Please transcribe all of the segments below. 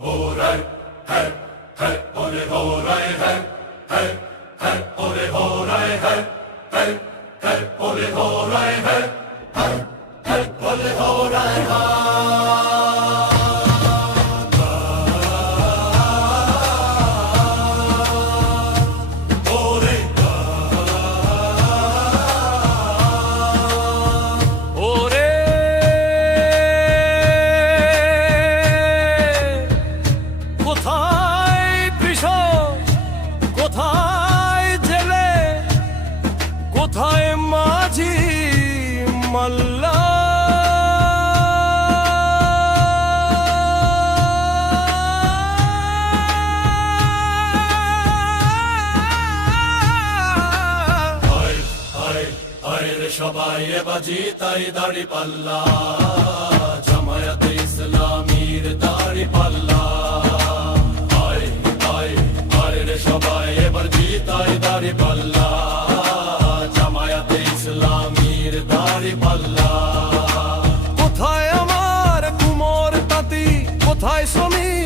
Horay, hey, hey, ole, horay, hey, hey, hey, ole, horay, hey, hey, hey, ole, horay, hey, hey, hey, ole, horay, hey. সবাই বাজি, তাই দাড়ি পাল্লা। জামায়াতে ইসলামীর দাড়ি পাল্লা। আয় আয় রে সবাই এবার জিতাই দাড়ি পাল্লা। জামায়াতে ইসলামীর দাড়ি পাল্লা। কোথায় আমার কুমোর তাঁতি, কোথায় শ্রমিক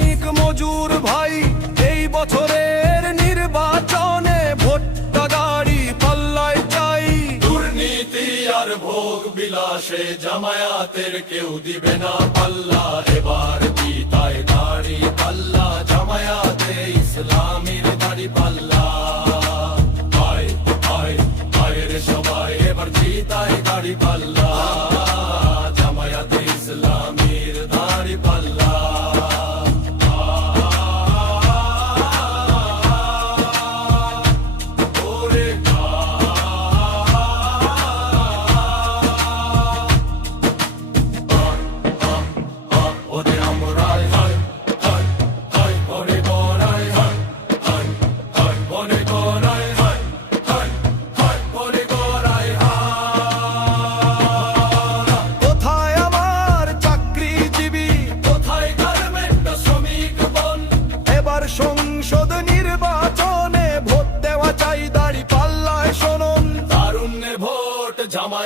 বিলাসে জামায়াতের কেউ দিবে না পাল্লা। এবার জিতায় দাড়ি পাল্লা, জামায়াতে ইসলামীর দাড়ি পাল্লা। আয় আয় আয় রে সবাই এবার জিতায় দাড়ি পাল্লা।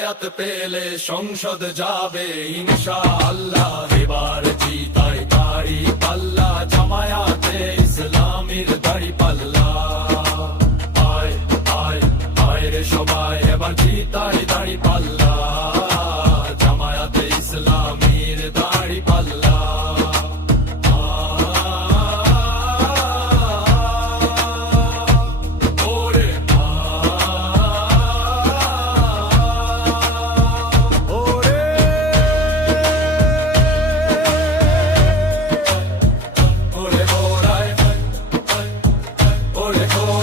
জামায়াত পেলে সংসদ যাবে দাড়ি for the.